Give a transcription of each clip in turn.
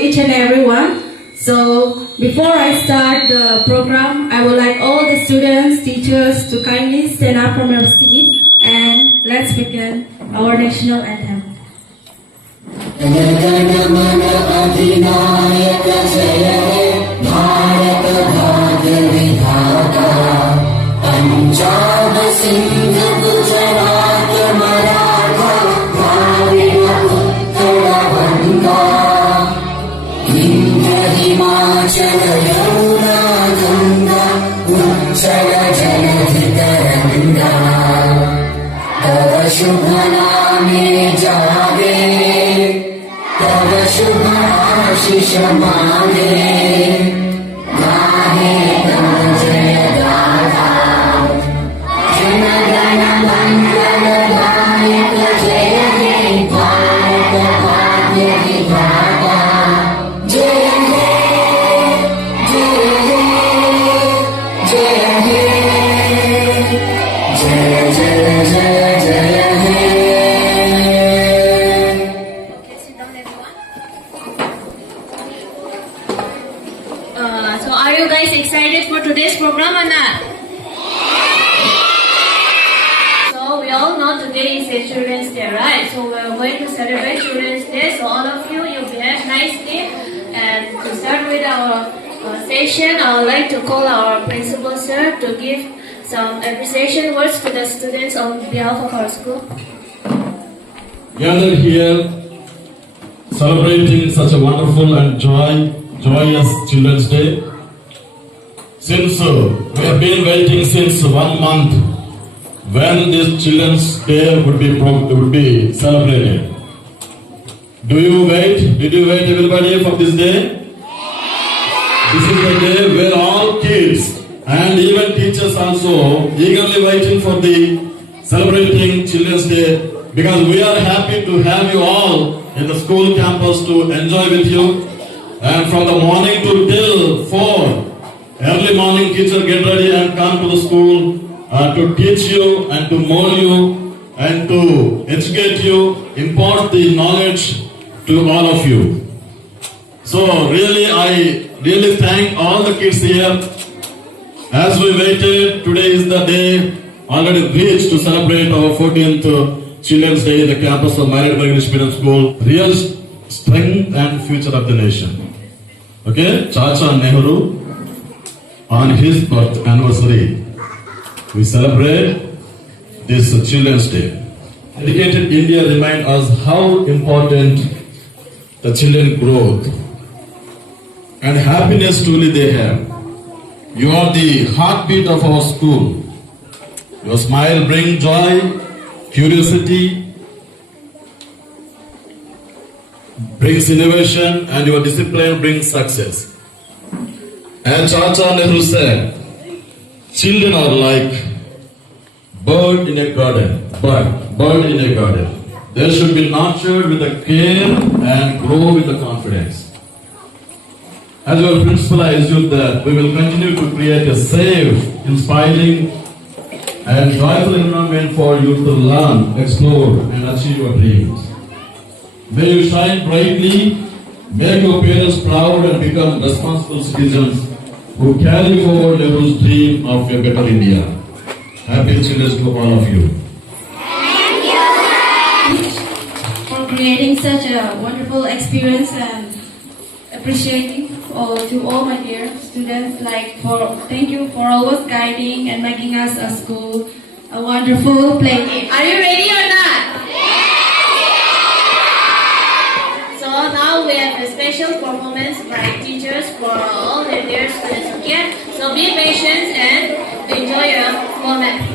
each and everyone. So before I start the program, I would like all the students, teachers to kindly stand up from your seat and let's begin our national anthem. Punjab Sindh Gujarat Maratha Dravid Utkal बंगा विंध्य हिमाचल यमुना गंगा उच्चल जलधि तरंगा तव शुभ नामे जागे तव शुभ आशीष मांगे गाहे तव जय गाथा जनगण मंगल गायक जय हे भारत भाग्य विधाता जय हे जय हे जय हे जय जय जय जय हे. So are you guys excited for today's program or not? So we all know today is a Children's Day, right? So we're going to celebrate Children's Day. So all of you behave nicely. And to start with our session, I would like to call our principal sir to give some appreciation words to the students on behalf of our school. Gathered here, celebrating such a wonderful and joyous Children's Day. Since we have been waiting since 1 month when this Children's Day would be celebrated. Did you wait everybody for this day? This is the day where all kids and even teachers also eagerly waiting for the celebrating Children's Day, because we are happy to have you all in the school campus to enjoy with you. And from the morning till 4, early morning teacher get ready and come to the school to teach you and to mold you and to educate you, impart the knowledge to all of you. So really, I really thank all the kids here. As we waited, today is the day already reached to celebrate our 14th Children's Day in the campus of Marriott English Medium School. Real strength and future of the nation. Okay, Chacha Nehru, on his birth anniversary, we celebrate this Children's Day. Dedicated India reminds us how important the children growth and happiness truly they have. You are the heartbeat of our school. Your smile brings joy, curiosity, brings innovation, and your discipline brings success. And Chacha Nehru said, children are like bird in a garden. They should be nurtured with the care and grow with the confidence. As your principal, I assume that we will continue to create a safe, inspiring, and joyful environment for you to learn, explore, and achieve your dreams. May you shine brightly, make your parents proud, and become responsible citizens who carry forward Nehru's dream of a better India. Happy Children's Day to all of you. Thank you for creating such a wonderful experience and appreciating to all my dear students. Thank you for always guiding and making us a school a wonderful playing. Are you ready or not? So now we have a special performance by teachers for all their dear students. Okay? So be patient and enjoy your moment.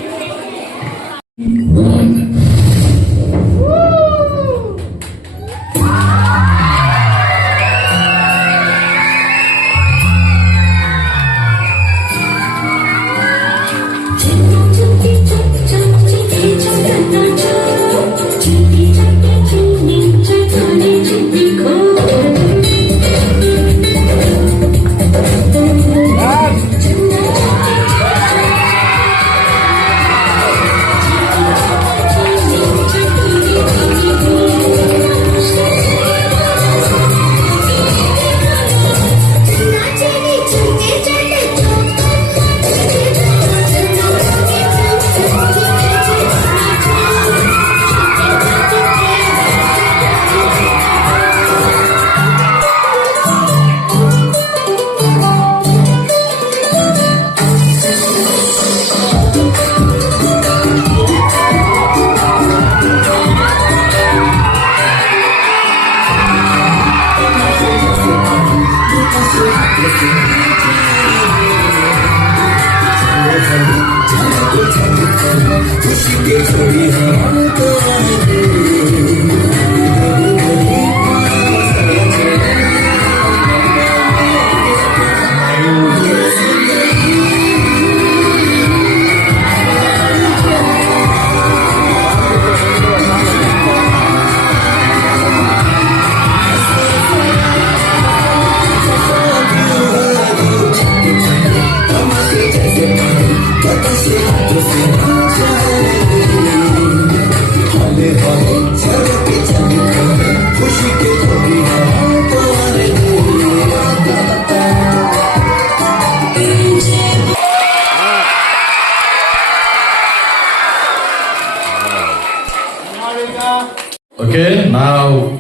Okay, now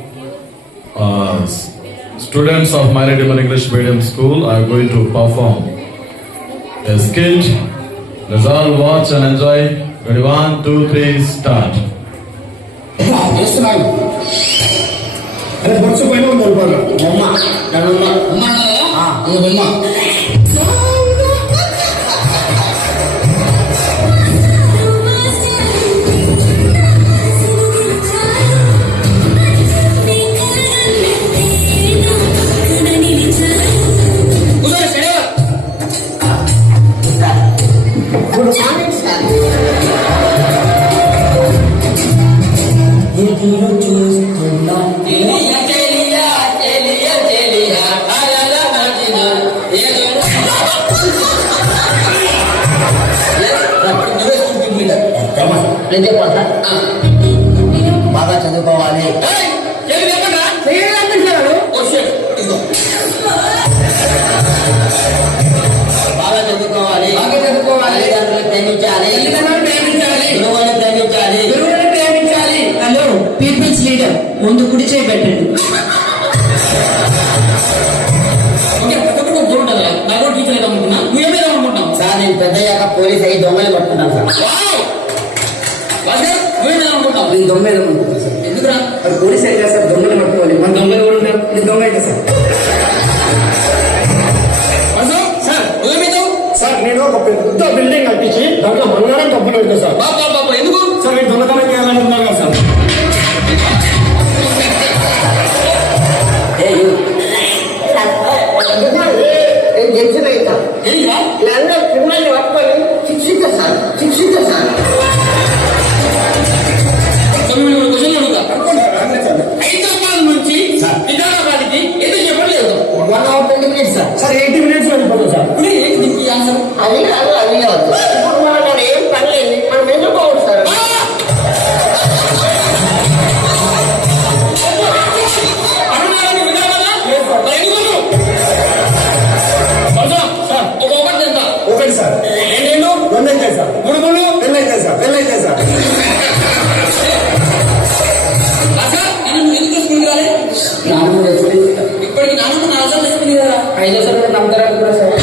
students of My Redeemer English Medium School are going to perform a skit. Let's all watch and enjoy. Ready, 1, 2, 3, start. చేస్తున్నాను అరే బొచ్చు పైన ఉంది బొమ్మ బొమ్మ బొమ్మ బాగా చదువుకోవాలి బాగా చదువుకోవాలి తల్లిదండ్రులకు ప్రేమించాలి గురువులను ప్రేమించాలి హలో పీపుల్స్ లీడర్ ముందు కుడి చేయబెట్టండి సార్ నేను పెద్దయ్యాక పోలీస్ అయ్యి దొంగలు పట్టుకున్నాను సార్ నేను దొంగలు అనుకుంటున్నాను సార్ ఎందుకురా అది పోలీస్ అయితే సార్ దొంగలు పట్టుకోవాలి మన దొంగలు కూడా ఉన్నారు ఇది దొంగ అయితే సార్ సార్ నేను ఒక పెద్ద బిల్డింగ్ కట్టించి దాంట్లో బంగారం కప్పులు పెడతా సార్ ఎందుకు సార్ నేను దొంగతనం చేయాలనుకున్నాను కదా సార్ నేను గెలిచిన వీళ్ళందరూ క్రిమినల్ని పట్టుకొని శిక్షిత సార్ నుంచి విధానవాదికి ఎందుకు చెప్పలేదు 1 hour 20 minutes sir sir 80 minutes వెళ్ళిపోతుంది సార్ దీనికి ఆన్సర్ అది కాదు ఇప్పుడు మనం ఏం పని లేదు మనం ఎందుకు పోవచ్చు సార్ ఒకటి సార్ 2 అయితే సార్ 3 అయితే సార్ పెళ్ళైతే సార్ ఇప్పటికి నాన్న నా అవసరం చెప్పింది కదా 5 సార్ నమ్ముతారా sir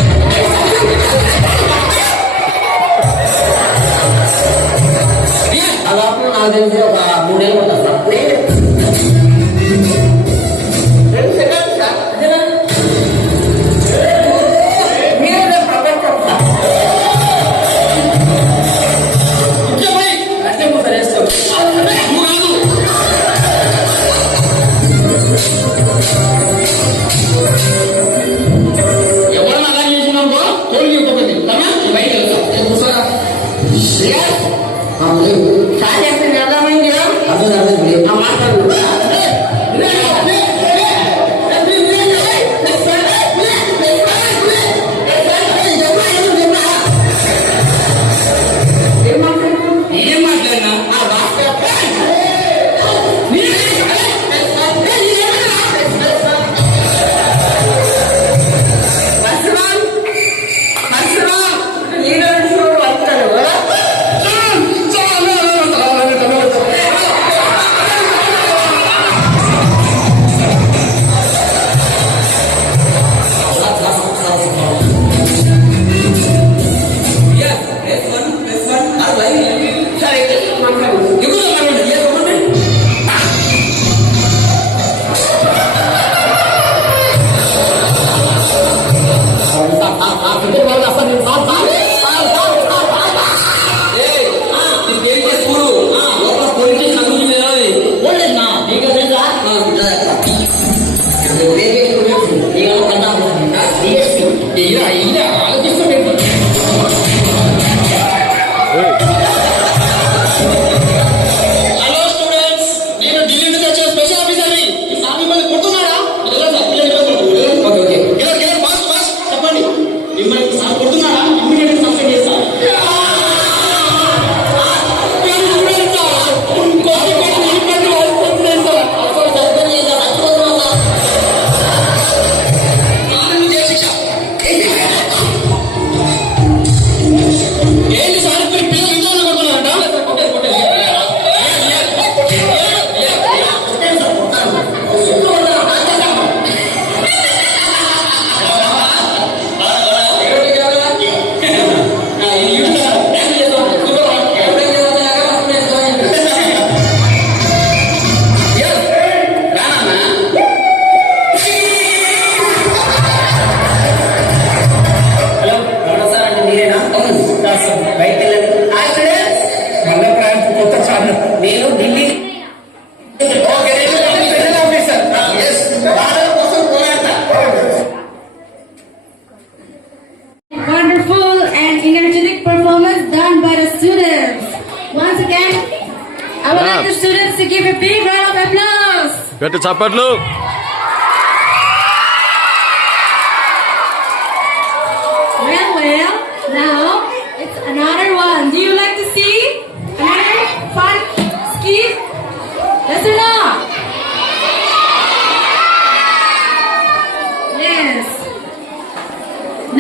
again. I would like the students to give a big round of applause. గట్టి చప్పట్లు. Well, now it's another one. Do you like to see another fun skit? Yes or no? Yes.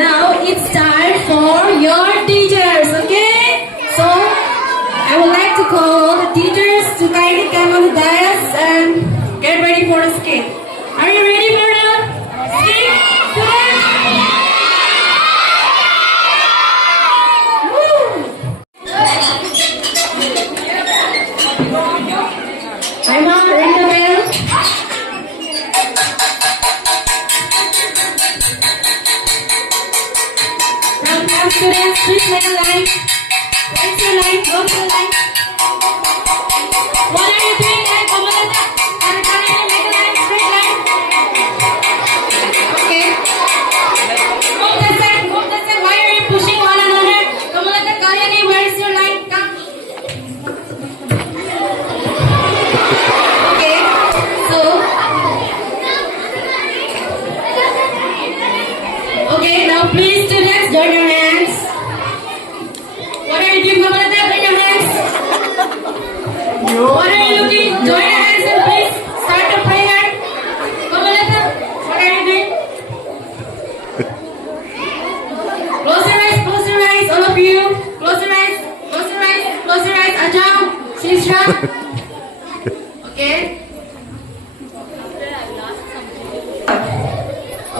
Now it's time for your teachers, okay? So I would like to call the teachers to kindly come on the dais and get ready for the skit. Are you ready for the skit? Students? Woo! I'm on ring the bell. Now students, please make a line. What's your line? Go to the line. What are you doing there? Come on, make a line, straight line. Okay. Move that side, move that side. Why are you pushing one another? Come on, Kalyani, where is your line? Come. Okay. So. Okay, now please students, join your hands. What are you doing, Mamalata? Join your hands. What are you looking? Join your hands and please start the prayer. Mamalata, what are you doing? Close your eyes, all of you. Close your eyes, close your eyes, close your eyes. Ajam, Shishra. Okay.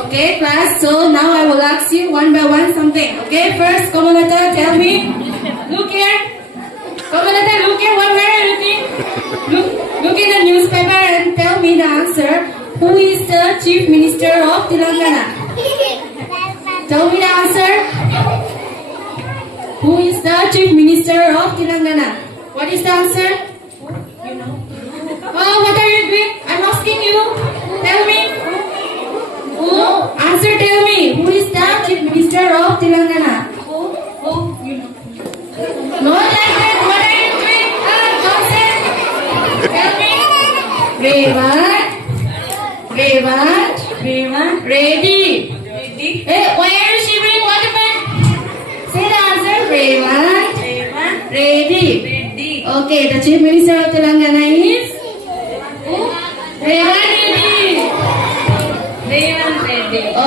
Okay, class. So now I will ask you one by one something. Okay, first, Kamalata, tell me. Look here. Kamalata, look here. What are you looking? Look in the newspaper and tell me the answer. Who is the Chief Minister of Telangana? Tell me the answer. Who is the Chief Minister of Telangana? What is the answer? Oh, what are you doing? I'm asking you. Tell me. Who? Answer, tell me. Who is the Chief Minister of Telangana? Who? You know. No, like that. What are you doing? Johnson. Tell me. Revan. Ready. Hey, why are you shivering? What happened? Say the answer. Revan. Ready. Okay, the Chief Minister of Telangana is? Who? Revan Reddy.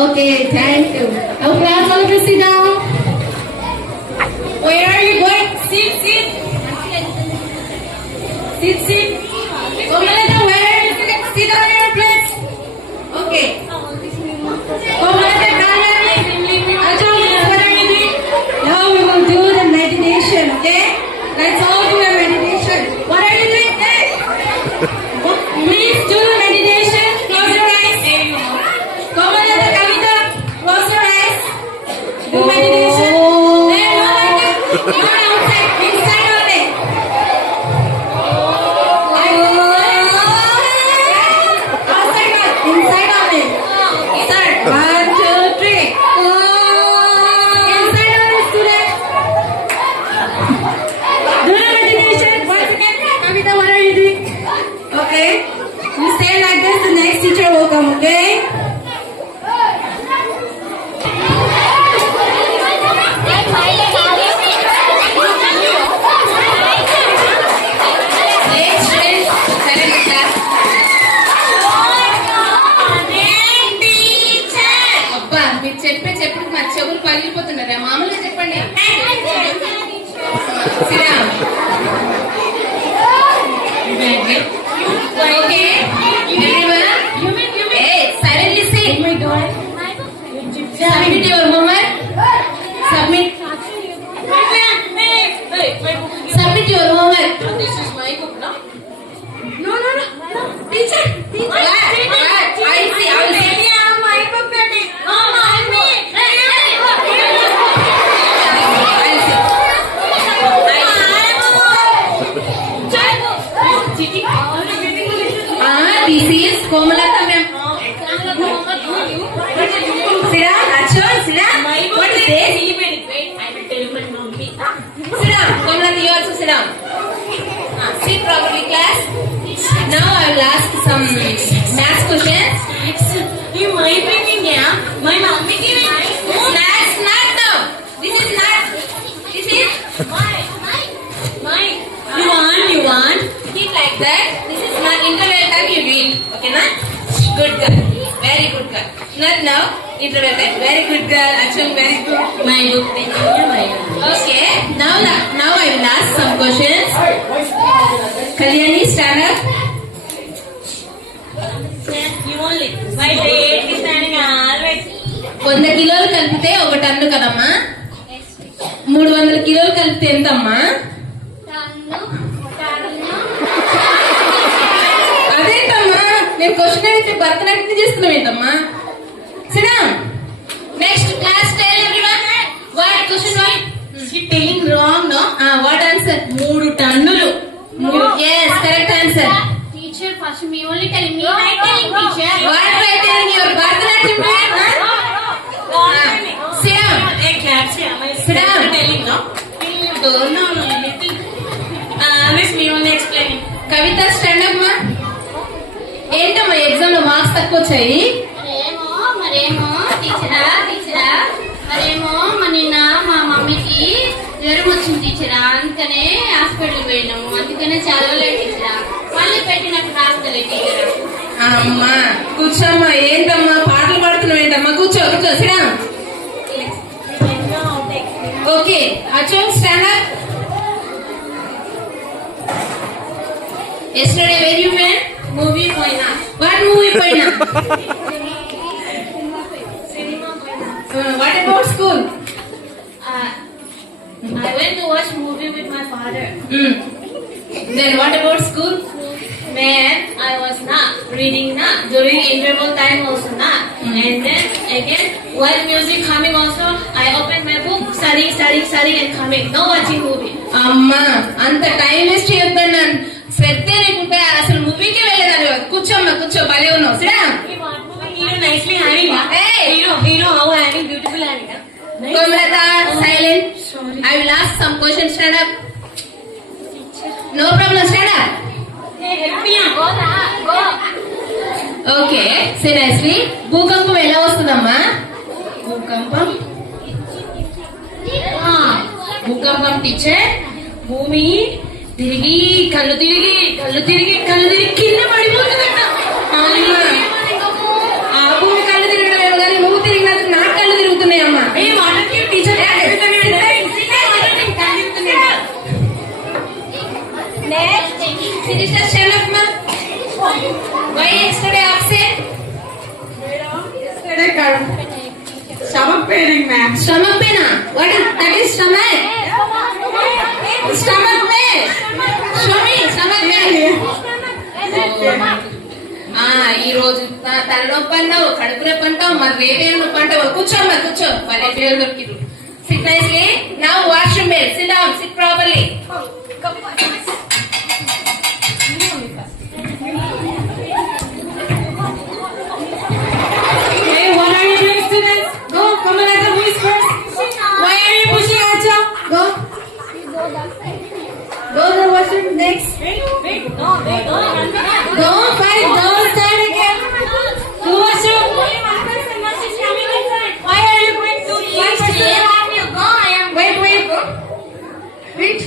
Okay, thank you. Now class, all of you sit down. Where are you going? Sit. Komalata, where are you sitting? Sit on your place. Okay. Komalata, Kalyani. Ajam, what are you doing? Now we will do the meditation, okay? Let's all do a meditation. What are you doing? Hey. Please do the meditation. Close your eyes. Komalata, Kavita, close your eyes. Do meditation. There, no like that. Not outside, inside only. Outside not, inside only. Start. 1, 2, 3. Inside only, students. Do the meditation. Once again, Kavita, what are you doing? Okay. You stay like this, the next teacher will come, okay? అబ్బా మీరు చెప్పేటప్పుడు మా చెవులు పగిలిపోతున్నారా? మామూలుగా చెప్పండి. Sriram. Okay. Everyone. Hey, silently say. Submit your homework. Submit your homework. This is my book, no? No. Teacher. What? I see. My book, baby. No, me. This is Komalata ma'am. Siddham, Achal, Siddham. What is this? Wait, I will tell my mommy. Siddham, Komalata, you also sit down. Now I will ask some maths questions. You might be India. My mommy gave me. Snacks, not now. This is not. This is Mine. you want. Eat like that. This is not interval time you do it. Okay, na? Good girl. Very good girl. Not now. Interval time. Very good girl. Actually, very good. My book. Okay. Now I will ask some questions. Kalyani, stand up. You only. My date is standing always. 100 కిలోలు కలిపితే 1 ton కదమ్మా. 300 కిలోలు కలిపితే ఎంతమ్మా? అదేంటమ్మా నేను question అయితే భరతనాట్యం చేస్తున్నావు ఏంటమ్మా? సినా next class tell everyone what question one She telling wrong, no? What answer? 3 టన్నులు. yes correct answer. Teacher, first me only telling me. I telling teacher. what are you telling your Bharatanatyam sit down. Hey, clap. Sit down. Telling, no? No. Little. This me only explaining. Kavitha stand up మా. ఏంటమ్మా exam లో marks తక్కువ వచ్చాయి? మరేమో టీచరా మరేమో నిన్న మా మమ్మీకి జ్వరం వచ్చింది టీచరా, అందుకనే హాస్పిటల్ పోయినాము, అందుకనే చదవలేదు టీచరా, మళ్ళీ పెట్టినట్టు రాస్తలే టీచరా. అమ్మా కూర్చోమ్మా. ఏంటమ్మా పాటలు పాడుతున్నావు ఏంటమ్మా? కూర్చో సిడా. ఓకే అచో stand up. yesterday where you went? Movie పోయినా. what movie పోయినా? Cinema పోయినా. what about school? I went to watch movie with my father. then what about school? Man, I was not reading not during interval time also not. And then again, while music coming also, I opened my book, studying and coming. No watching movie. అమ్మా అంత time waste చేయొద్దన్నాను. శ్రద్ధ లేకుంటే అసలు మూవీకి వెళ్ళేదాన్ని. కూర్చోమ్మా కూర్చో, భలే ఉన్నావు. సిడా. Hero nicely having. Hey! Hero how having beautiful having. Komlata, silent. I will ask some questions. Stand up. No problem. Stand up. Hey, help me. Go. Okay. Say nicely. భూకంపం ఎలా వస్తుందమ్మా? భూకంపం టీచర్ భూమి తిరిగి కళ్ళు తిరిగి కింద పడిపోతుందట. అమ్మా ఆ భూమి కళ్ళు తిరగడం ఏమో కానీ నువ్వు తిరిగినందుకు నా కళ్ళు తిరుగుతున్నాయమ్మా. Hey, what are you teacher? Next, Sirisha, stand up, ma. Why yesterday absent? Stomach paining, ma'am. Stomach pain, what is that? Is stomach? Stomach pain. Show me stomach pain. ఈ రోజు తలనొప్పి అంటావు, కడుపు నొప్పి అంటావు, మరి రేపేం నొప్పి అంటావు. కూర్చోమ్మా కూర్చో, వాళ్ళ పేరు దొరికిరు. Sit nicely. Now washroom bell. Sit down. Sit properly. Hey, what are you doing, students? Go, come on, who is first? Why are you pushing Acha? Go. Go to the washroom. Next. Wait. No. Don't fight. Don't stand again. Who was you? Why are you going to Wait. Go. Wait.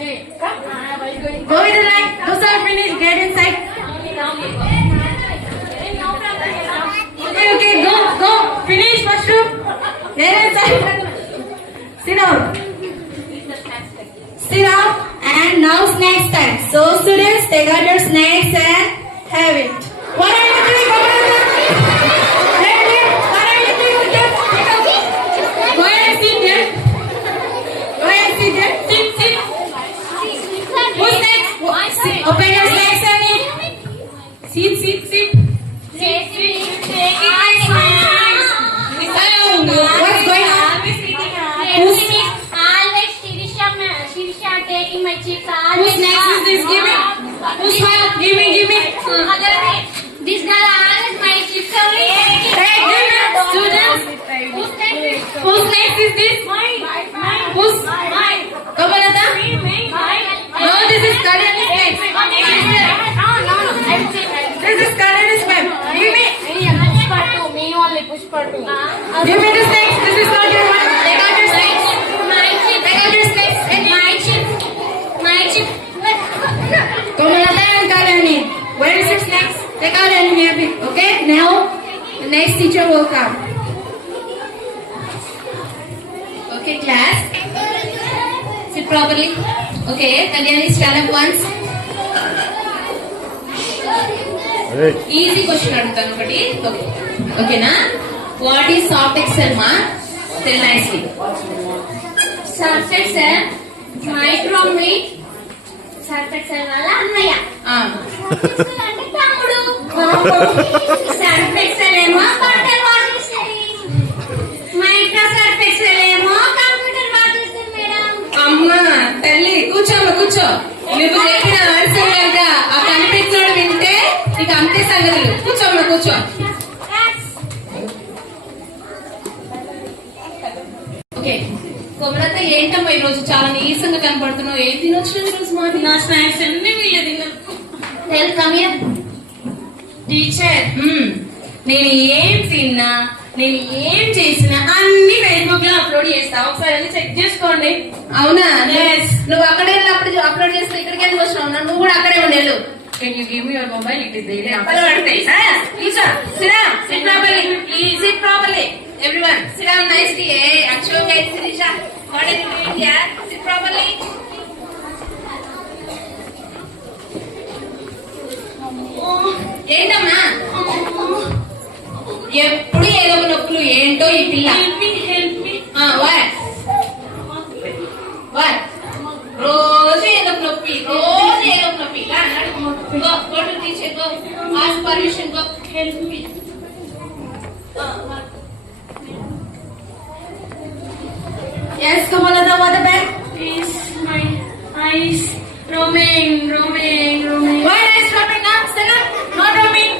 Hey, come. Go in the line. Those are finished. Get inside. Okay. Go. Finish washroom. Get inside. Sit down. And now snacks time. So students, take out your snacks and have it. What are you doing? What are you doing with them? Go ahead and sit there. Sit. Who's next? Open your snacks and eat. Sit. What's going on? Always Shirisha taking my chips. Whose snacks is this? Give me. Whose file? Give me. This girl always my chips only. Hey, students. Whose snacks is this? Whose? Kamalata? No, this is Kalyani's snacks. Give me the snakes. This is not your one. Take out your snakes. My chip. Take out your snakes. My chip. My chip. Komalata and Kalani, where is your snacks? Take out and have it. Okay? Now, the next teacher will come. Okay, class. Sit properly. Okay, Kalyani, stand up once. Easy question అడుగుతాను ఒకటి. ఓకేనా? What is soft excel, ma? Tell nicely. Soft excel. Micromeat. Soft excel వల్ల అన్నయ్య. అంటే తమ్ముడు. Soft excel ఏమో బట్టలు వాడేస్తుంది. Microsoft Excel ఏమో కంప్యూటర్ వాడేస్తుంది మేడం. అమ్మా తల్లి కూర్చోమ్మ కూర్చో. నువ్వు చెప్పిన ఆన్సర్ కనుక ఆ కనిపించడం వింటే నీకు అంతే సంగతులు. కూర్చోమ్మ కూర్చో. ఓకే కొమలత ఏంటమ్మా ఈ రోజు చాలా నీరసంగా కనపడుతున్నావు. ఏం తినొచ్చు ఈ రోజు? మా నా స్నాక్స్ అన్ని వీళ్ళే తిన్నాను. Tell come here. టీచర్ నేను ఏం తిన్నా నేను ఏం చేసినా అన్ని ఫేస్బుక్ లో అప్లోడ్ చేస్తా. ఒకసారి వెళ్ళి చెక్ చేసుకోండి. అవునా? నువ్వు అక్కడే వెళ్ళినప్పుడు అప్లోడ్ చేస్తే ఇక్కడికి ఎందుకు వచ్చినావు? నువ్వు కూడా అక్కడే ఉండేళ్ళు. Can you give me your mobile? It is there. Lisa, sit down. Sit properly. Please sit properly. Everyone, sit down nicely. Hey, actual guys, Sirisha, what are you doing here? Sit properly. ఏంటమ్మా ఎప్పుడు ఏదో ఒక నొప్పులు ఏంటో ఈ పిల్ల. రోజు ఏదో ఒక నొప్పి రోజు ఏదో ఒక నొప్పి ఇలా అన్నాడు. Go to teacher, go ask permission, go help me. Yes, Kamalata, what about? Please, my eyes roaming. Why is roaming now? Stand up. Not roaming.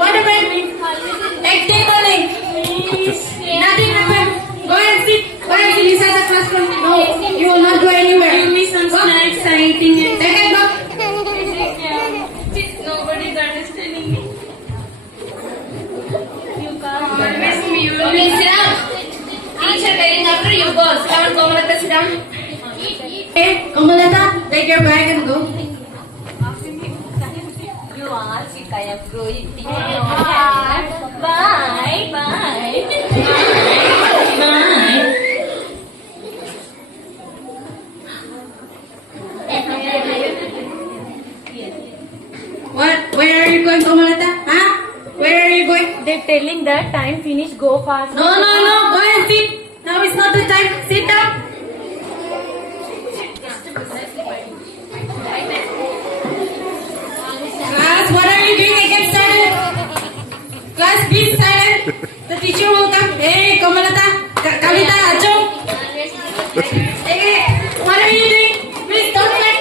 What about me? Acting only. Nothing happened. Go and sit. Go and sit inside the classroom. No, you will not go anywhere. Give me some snacks. I eating it. Take it back. Nobody's understanding me. You can't always me. Okay, sit down. Teacher telling after you go. Sit down, Kamalata, sit down. Hey, Kamalata, take your bag and go. You are sick. I am going. Bye. What? Where are you going, Kamalata? Huh? Where are you going? They're telling that time finish. Go fast. No. Go and sit. Now is not the time. Sit down. Class, what are you doing? I get started. Class, be silent. The teacher will come. Hey, Kamalata, Kavita, Acho. Hey, what are you doing? Please don't fight.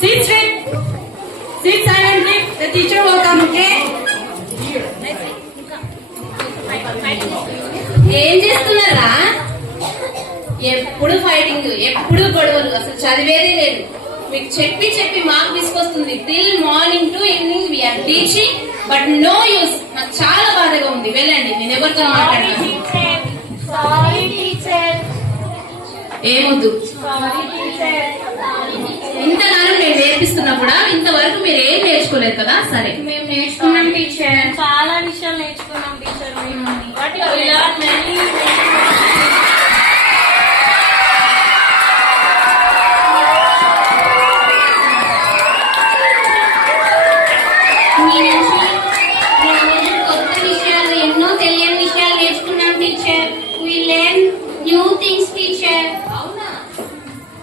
Sit straight. Sit silently. The teacher will come. Okay? ఏం చేస్తున్నారా? ఎప్పుడు fighting, ఎప్పుడు గొడవలు, అసలు చదివేదే లేదు. మీకు చెప్పి mark తీసుకొస్తుంది. Till morning to evening we are teaching but no use. నాకు చాలా బాధగా ఉంది. వెళ్ళండి, నేను ఎవరితో మాట్లాడతాను. Sorry, teacher. ఏమొద్దు. Sorry, teacher. ఇంతకాలం నేను నేర్పిస్తున్నా కూడా ఇంతవరకు మీరు ఏం నేర్చుకోలేదు కదా. సరే, మేము నేర్చుకున్నాం టీచర్. చాలా విషయాలు నేర్చుకున్నాం టీచర్. కొత్త విషయాలు ఎన్నో తెలియని విషయాలు నేర్చుకున్నాం teacher. We learn new things, teacher.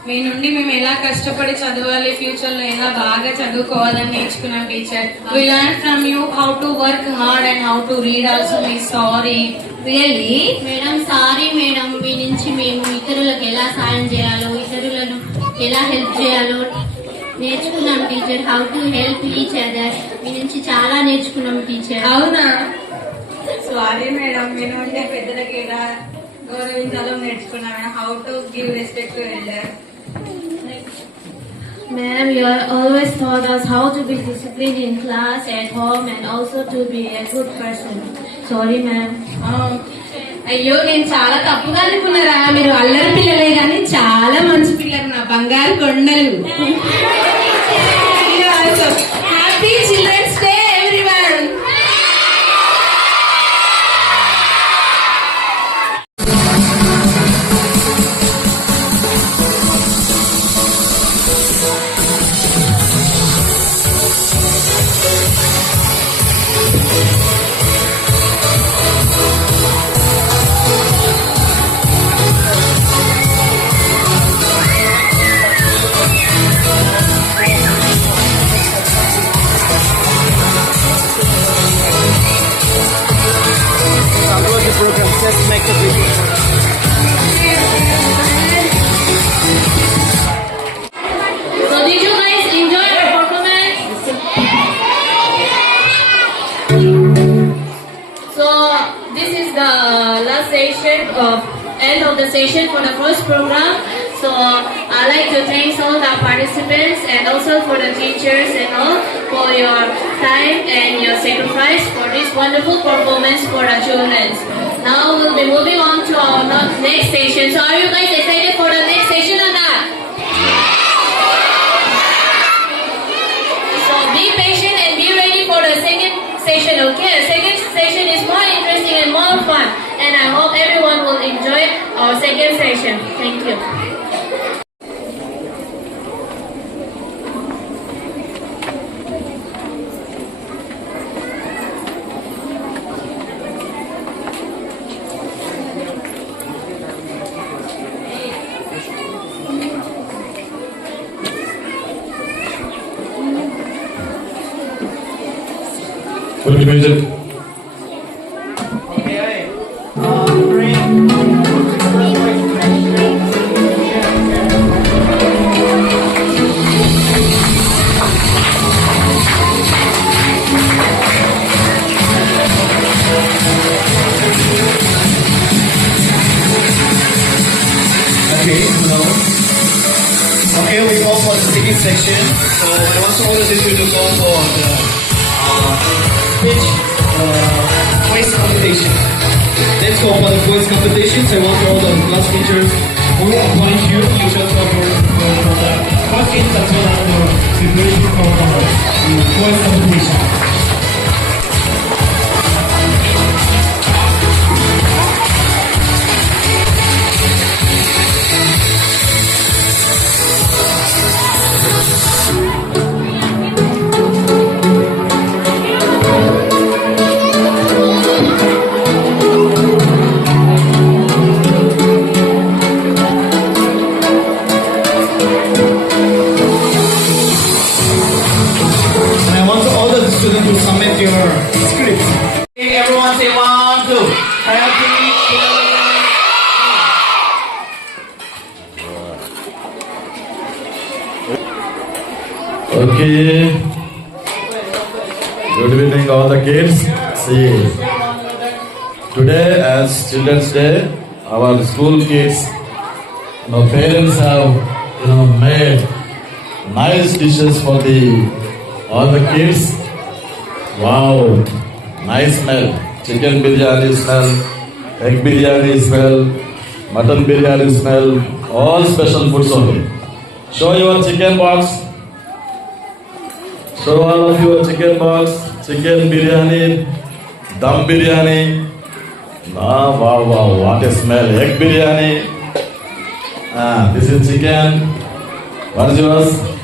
మీ నుండి మేము ఎలా కష్టపడి చదవాలి, ఫ్యూచర్ లో ఎలా బాగా చదువుకోవాలని నేర్చుకున్నాం teacher. We learned from you how to work hard and how to read also. We sorry. Really madam sorry madam. మీ నుంచి మేము ఇతరులకు ఎలా సాయం చేయాలో, ఇతరులను ఎలా హెల్ప్ చేయాలో నేర్చుకున్నాం teacher. How to help each other. మీ నుంచి చాలా నేర్చుకున్నాం టీచర్. అవునా? Sorry madam. మీ నుండి పెద్దలకు ఎలా గౌరవించాలో నేర్చుకున్నాను. How to give respect to elder. Madam, you are always taught us how to be disciplined in class, at home, and also to be a good person. Sorry, ma'am. అయ్యో నేను చాలా తప్పుగా అనుకున్నారా, మీరు అల్లరి పిల్లలే కానీ చాలా మంచి పిల్లలు, నా బంగారు కొండలు. Happy children's day everyone. So did you guys enjoy our performance? So this is the last session of end of the session for the first program. So I'd like to thank all the participants and also for the teachers and all for your time and your sacrifice for this wonderful performance for the children. Now we'll be moving on to our next session. So are you guys excited for the next session or not? So be patient and be ready for the second session, okay? The second session is more interesting and more fun. And I hope everyone will enjoy our second session. Thank you. Put the music. Okay, we go for the singing section. So I want all of you to go for the pitch voice competition. Let's go for the voice competition. So I want all the class teachers who appoint you just for the questions as well as the preparation for the voice competition. Students to submit your script. Okay, everyone say 1, 2. Happy Okay. Good evening, all the kids. See, today as Children's Day, our school kids, parents have, made nice dishes for all the kids. Wow, nice smell. Chicken biryani smell, egg biryani smell, mutton biryani smell, all special foods only. Show your chicken box. Show all of your chicken box, chicken biryani, dum biryani. Wow, what a smell. Egg biryani. This is chicken. What is yours?